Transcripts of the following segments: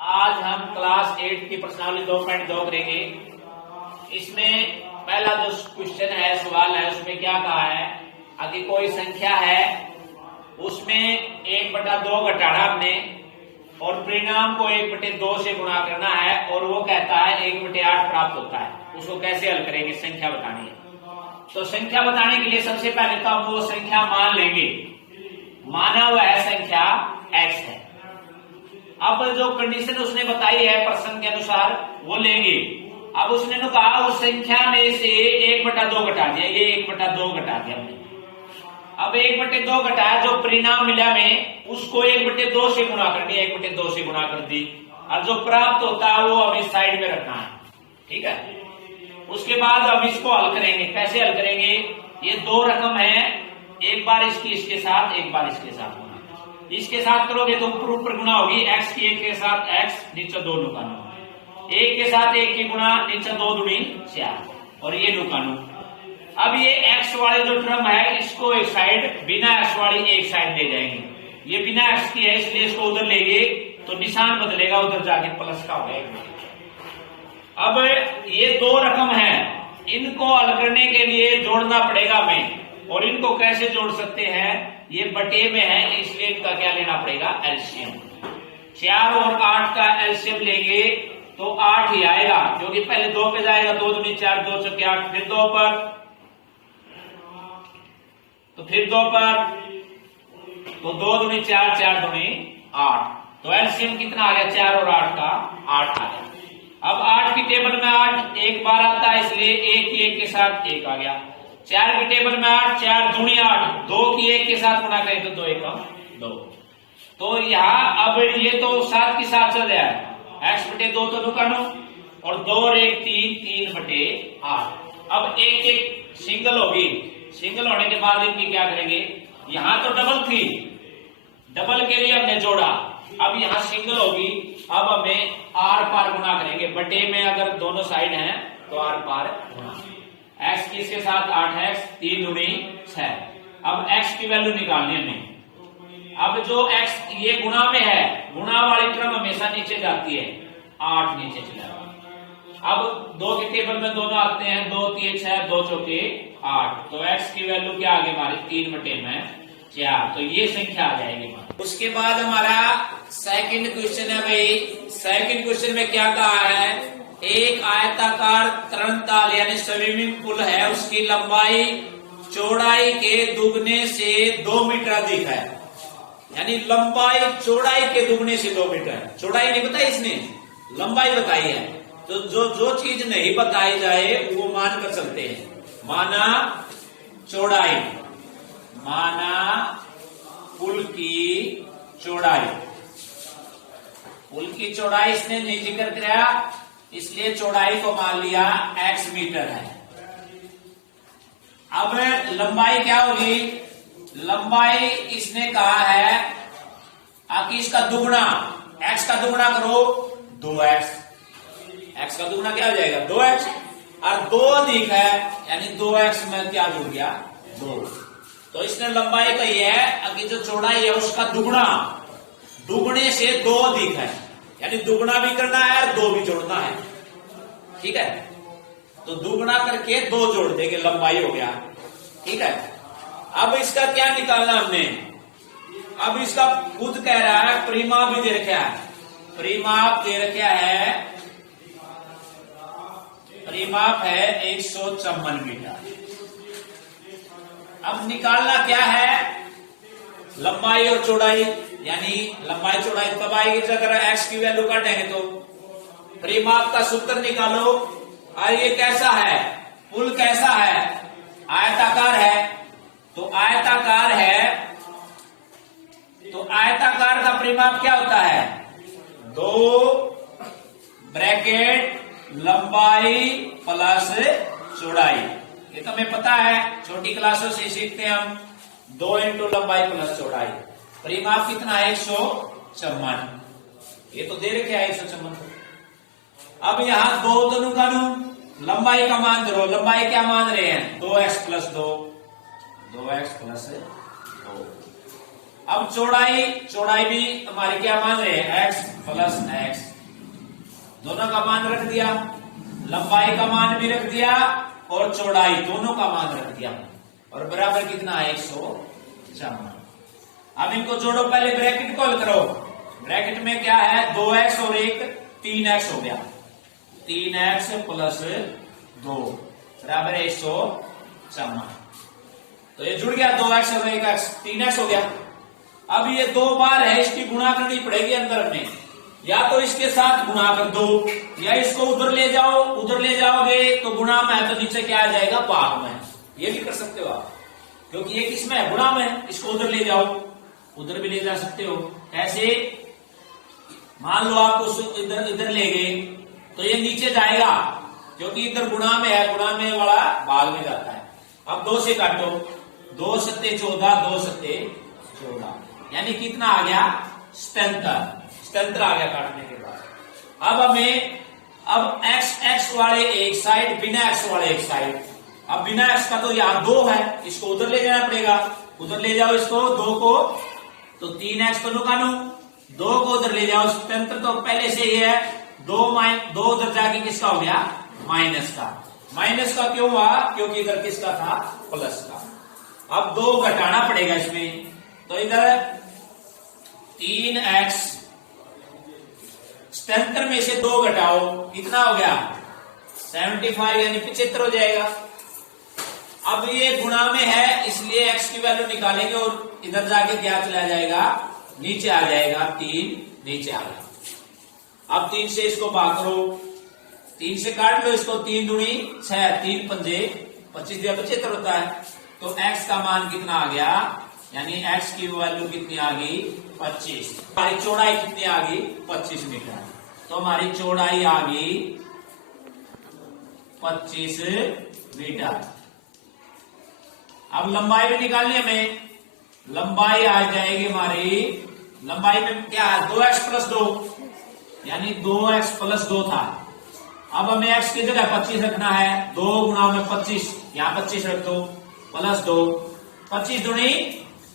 आज हम क्लास 8 की प्रश्नावली 2.2 करेंगे। इसमें पहला जो क्वेश्चन है, सवाल है, उसमें क्या कहा है, अगर कोई संख्या है उसमें 1/2 घटाना हमने और परिणाम को 1/2 से गुणा करना है और वो कहता है 1/8 प्राप्त होता है। उसको कैसे हल करेंगे? संख्या बतानी है। तो संख्या बताने के लिए सबसे पहले तो हम वो संख्या मान लेंगे। माना हुआ है संख्या x है। अब जो कंडीशन उसने बताई है प्रश्न के अनुसार वो लेंगे। अब उसने तो कहा उस संख्या में से 1/2 घटा दिया, ये 1/2 घटा दिया हमने। अब 1/2 घटाया, जो परिणाम मिला हमें उसको 1/2 से गुणा कर दिया, 1/2 से गुणा कर दी, और जो प्राप्त होता है वो हमें साइड में रखना है। ठीक है, उसके बाद हम इसको हल करेंगे। कैसे हल करेंगे? ये दो रकम है, एक बार इसकी इसके साथ, एक बार इसके साथ गुणा। इसके साथ करोगे तो ऊपर गुणा होगी, x की 1 के साथ x, नीचे 2 नुकानू, 1 के साथ 1 की गुणा, नीचे 2 दूनी 4, और ये नुकानू। अब ये x वाले जो टर्म है इसको एक साइड, बिना x वाली एक साइड ले जाएंगे। ये बिना x की है इसलिए इसको उधर लेंगे तो निशान बदलेगा, उधर जाके प्लस का होगा। अब ये दो रकम है, इनको हल करने के लिए जोड़ना पड़ेगा हमें। और इनको कैसे जोड़ सकते हैं? ये बटे में है इसलिए इनका क्या लेना पड़ेगा? एलसीएम। 4 और 8 का एलसीएम लेंगे तो 8 ही आएगा, क्योंकि पहले 2 पे जाएगा, 2 दूनी 4, 2 चौके 8, फिर 2 पर, तो फिर 2 पर, तो 2 दूनी 4, 4 दूनी 8, तो एलसीएम कितना आ गया? 4 और 8 का 8 आ गया। अब 8 की टेबल में 8 एक बार आता है इसलिए 1 की 1 के साथ 1 आ गया। 4 की टेबल में 8, 4 दूनी 8, 2 की 1 के साथ गुणा करें तो 2 एकम 2। तो यहाँ अब ये तो 7 के साथ चल रहा है, x/2 तो नुकानो, और 2 और 1 3, 3/8। अब एक एक सिंगल होगी, सिंगल होने के बाद इनकी क्या करेंगे? यहाँ तो डबल थी, डबल के लिए हमने जोड़ा, अब यहाँ सिंगल होगी। अब हमें आर पार गुणा करेंगे, बटे में अगर दोनों साइड हैं तो आर पार गुणा। x की इसके साथ 8x, 3 दूनी 6। अब x की वैल्यू निकालनी हमें। अब जो x ये गुणा में है, गुणा वाली टर्म हमेशा नीचे जाती है, 8 नीचे चला जाएगा। अब 2 की टेबल में दोनों आते हैं, 2 3 6, 2 चौके 8, तो x की वैल्यू क्या आ गई हमारी? 3/4। तो ये संख्या आ जाएगी। उसके बाद हमारा सेकंड क्वेश्चन है भाई। सेकंड क्वेश्चन में क्या कहा है? एक आयताकार तरणताल यानी स्विमिंग पूल है, उसकी लंबाई चौड़ाई के दुगने से 2 मीटर अधिक है। यानी लंबाई चौड़ाई के दुगने से 2 मीटर। चौड़ाई नहीं बताई इसने, लंबाई बताई है। तो जो चीज नहीं बताई जाए वो मान कर चलते हैं। माना चौड़ाई, माना पुल की चौड़ाई, पुल की चौड़ाई इसने नहीं जिक्र किया इसलिए चौड़ाई को मान लिया x मीटर है। अब लंबाई क्या होगी? लंबाई इसने कहा है कि इसका दुगुना, x का दुगुना करो 2x, x का दुगुना क्या हो जाएगा? 2x, और 2 अधिक है यानी 2x में क्या जुड़ गया? 2। तो इसने लंबाई कही है कि जो चौड़ाई है उसका दुगुना, दुगुने से 2 अधिक है, यानी दुगुना भी करना है और 2 भी जोड़ना है। ठीक है, तो दुगुना करके 2 जोड़ देंगे, लंबाई हो गया। ठीक है, अब इसका क्या निकालना हमने? अब इसका खुद कह रहा है, परिमाप भी दे रखा है, परिमाप दे रखा है, परिमाप है 154 मीटर। अब निकालना क्या है? लंबाई और चौड़ाई, यानी लंबाई चौड़ाई तब आएगी जब अगर x की वैल्यू काटेंगे तो। परिमाप का सूत्र निकालो। और ये कैसा है? पुल कैसा है? आयताकार है। तो आयताकार है, तो आयताकार का परिमाप क्या होता है? 2 ब्रैकेट लंबाई प्लस चौड़ाई। ये तो हमें पता है, छोटी क्लासों से सीखते हैं हम। 2 इंटू लंबाई प्लस चौड़ाई। परिमाप कितना है? 154। ये तो दे रखे 154। अब यहाँ 2 तो नुकानू, लंबाई का मान करो। लंबाई क्या मान रहे हैं? 2x plus 2, 2x plus 2। अब चौड़ाई, चौड़ाई भी हमारे क्या मान रहे हैं? x plus x। दोनों का मान रख दिया, लंबाई का मान भी रख दिया और चौड़ाई दोनों का मान रख दिया, और बराबर कितना है 154। अब इनको जोड़ो, पहले ब्रैकेट कॉल करो। ब्रैकेट में क्या है 2x और एक 3x हो गया, 3x प्लस 2 बराबर 154। तो ये जुड़ गया 2x और 1x 3x हो गया। अब ये दो बार है, इसकी गुणा करनी पड़ेगी अंदर में, या तो इसके साथ गुणा कर दो या इसको उधर ले जाओ, उधर ले जाओगे तो गुणा में है तो नीचे क्या आ जाएगा भाग में, ये भी कर सकते हो आप, क्योंकि ये किसमें है गुणा में, इसको उधर ले जाओ, उधर भी ले जा सकते हो। ऐसे मान लो आप उस इधर ले गए तो ये नीचे जाएगा, क्योंकि इधर गुणा में है, गुणा में वाला भाग में जाता है। अब 2 से काटो, 2 सत्ते 14, 2 सत्ते 14, यानी कितना आ गया 77 आ गया काटने के बाद। अब हमें अब x वाले एक साइड, बिना x वाले एक साइड। अब बिना x का तो यहाँ 2 है, इसको उधर ले जाना पड़ेगा, उधर ले जाओ इसको 2 को, तो 3x तो नुकानो, 2 को उधर ले जाओ, 77 तो पहले से ही है, 2 उधर जाके किसका हो गया माइनस का। माइनस का क्यों हुआ, क्योंकि इधर किसका था प्लस का। अब 2 घटाना पड़ेगा इसमें, तो इधर 3x 77 में से 2 घटाओ, कितना हो गया 75, यानी 75 हो जाएगा। अब ये गुणा में है इसलिए x की वैल्यू निकालेंगे और इधर जाके क्या चला जाएगा नीचे आ जाएगा, 3 नीचे आ गया। अब 3 से इसको भाग करो, 3 से काट लो इसको, 3 दूनी 6, 3 पंजे 25 दिया 75 होता है। तो x का मान कितना आ गया, यानी x की वैल्यू कितनी आ गई 25। हमारी चौड़ाई कितनी आ गई 25 मीटर, तो हमारी चौड़ाई आ गई 25 मीटर। अब लंबाई भी निकालनी हमें, लंबाई आ जाएगी हमारी, लंबाई में क्या है 2x प्लस 2, यानी 2x प्लस 2 था। अब हमें x की जगह 25 रखना है, 2 गुणा में 25, यहाँ 25 रख दो, प्लस 2, 25 दूनी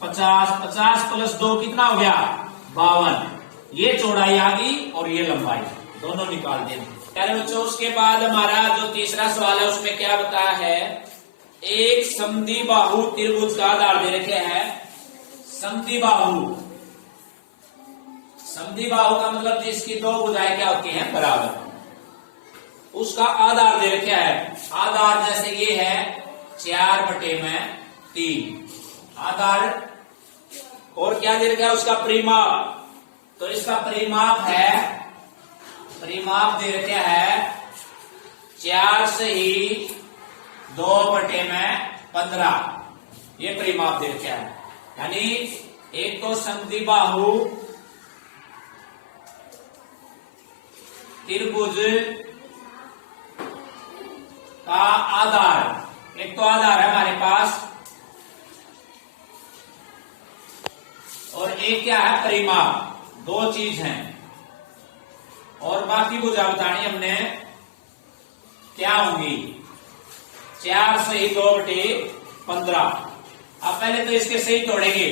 50, 50 प्लस 2 कितना हो गया 52। ये चौड़ाई आ गई और ये लंबाई, दोनों निकाल दें। पहले बच्चों उसके बाद हमारा जो तीसरा सवाल है उसमें क्या बताया है, एक समद्विबाहु त्रिभुज का आधार दे रखे है। समद्विबाहु, समद्विबाहु का मतलब जिसकी दो भुजाएं क्या होती हैं बराबर, उसका आधार दे रखा है। आधार जैसे ये है 4/3 आधार, और क्या दे रखा है उसका परिमाप, तो इसका परिमाप है, परिमाप दे रखा है 4 से ही 2/15, ये परिमाप दे रखा है। यानी एक तो समद्विबाहु त्रिभुज का आधार, एक तो आधार है हमारे पास, और एक क्या है परिमाप, दो चीज हैं। और बाकी भुजा बतानी हमने क्या होंगी, 4 से ही 2/15। अब पहले तो इसके सही तोड़ेंगे,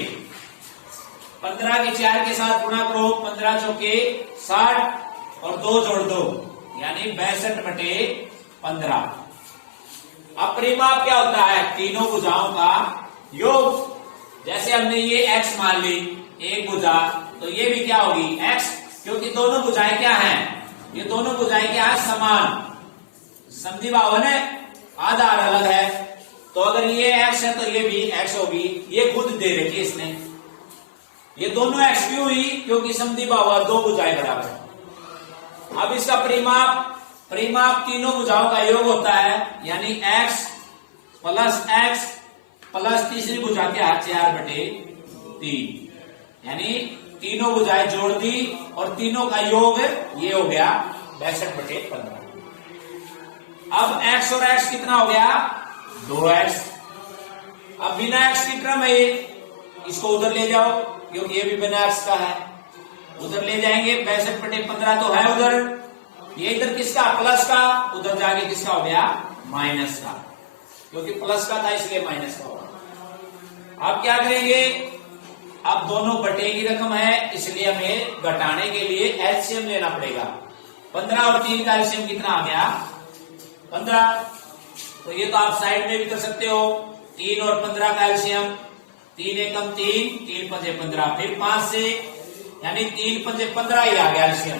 15 के 4 के साथ गुणा करो, 15 चौके 60 और 2 जोड़ दो, यानी 62/15। अब परिमाप क्या होता है, तीनों भुजाओं का योग। जैसे हमने ये x मान ली एक भुजा, तो ये भी क्या होगी x, क्योंकि दोनों भुजाएं क्या हैं, ये दोनों भुजाएं क्या है समान, समद्विबाहु है, आधार अलग है, तो अगर ये x है तो ये भी x होगी। ये खुद दे रखी है इसने, ये दोनों x क्यों हुई, क्योंकि समद्विबाहु दो भुजाएं बराबर है। अब इसका परिमाप, परिमाप तीनों भुजाओं का योग होता है, यानी x प्लस तीसरी भुजा क्या है 4/3, यानी तीनों भुजाएं जोड़ दी और तीनों का योग ये हो गया 62/15। अब x और x कितना हो गया 2x। अब बिना x की क्रम है, इसको उधर ले जाओ, क्योंकि ये भी बिना x का है, उधर ले जाएंगे, 62/15 तो है उधर, ये इधर किसका प्लस का, उधर जाके किसका हो गया माइनस का, क्योंकि प्लस का था इसलिए माइनस का होगा। अब क्या करेंगे, अब दोनों बटे की रकम है, इसलिए हमें घटाने के लिए एलसीएम लेना पड़ेगा। 15 और 3 का एलसीएम कितना आ गया? 15। तो ये तो आप साइड में भी कर सकते हो। 3 और 15 का एलसीएम, 3 एकम 3, 3 पंजे 15, फिर 5 से यानी 3 पंजे 15 ही आ गया एलसीएम,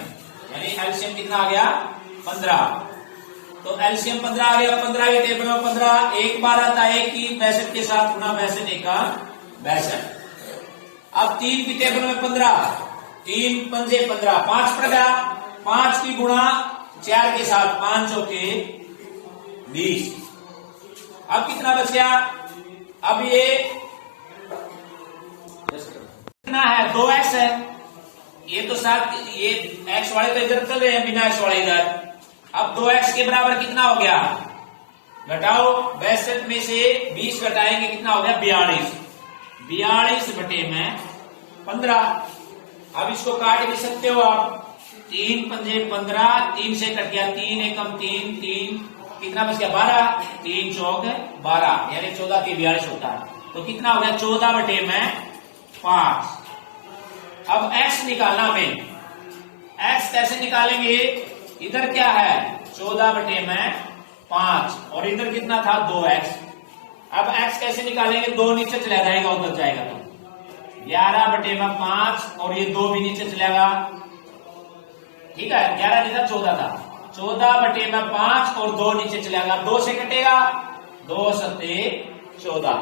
यानी एलसीएम कितना आ गया? 15। तो एलसीएम 15 आ गया। 15 की टेबल में 15 एक बार आता है कि 62 के साथ गुना 62 एका 62। अब 3 की टेबल में 15, 3 पंजे 15, 5 पड़ गया। 5 की गुणा 4 के साथ, 5 चौके 20। अब कितना बच गया? अब ये कितना है? 2x है। ये तो साथ ये x वाले तो इधर चल रहे हैं, बिना x वाले इधर। अब 2x के बराबर कितना हो गया? घटाओ, 62 में से 20 घटाएंगे, कितना हो गया? 42। 42 बटे में 15। अब इसको काट भी सकते हो आप। 3 पंजे 15, 3 से कट गया, 3 एकम 3, 3 कितना बच गया? 12, 3 चौक 12, यानी 14 की 42 होता है। तो कितना हो गया? 14 बटे में 5। अब x निकालना हमें। x कैसे निकालेंगे? इधर क्या है? 14 बटे में 5 और इधर कितना था? 2x। अब x कैसे निकालेंगे? 2 नीचे चला जाएगा, उधर जाएगा तो 11 बटे में 5 और ये 2 भी नीचे चलेगा। ठीक है, 11 नहीं था, 14 था। 14 बटे में 5 और 2 नीचे चलेगा, 2 से कटेगा, 2 सत्ते 14।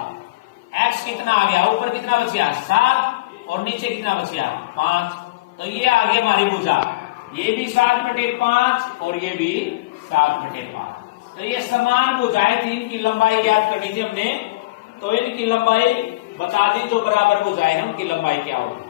x कितना आ गया? ऊपर कितना बच गया? 7 और नीचे कितना बच गया? 5। तो ये आ गई हमारी भुजा। ये भी 7 बटे 5 और ये भी 7 बटे 5। तो ये समान भुजाएं थी, इनकी लंबाई ज्ञात करनी थी हमने। तो इनकी लंबाई बता दी, जो बराबर भुजाएं हैं उनकी लंबाई क्या होगी।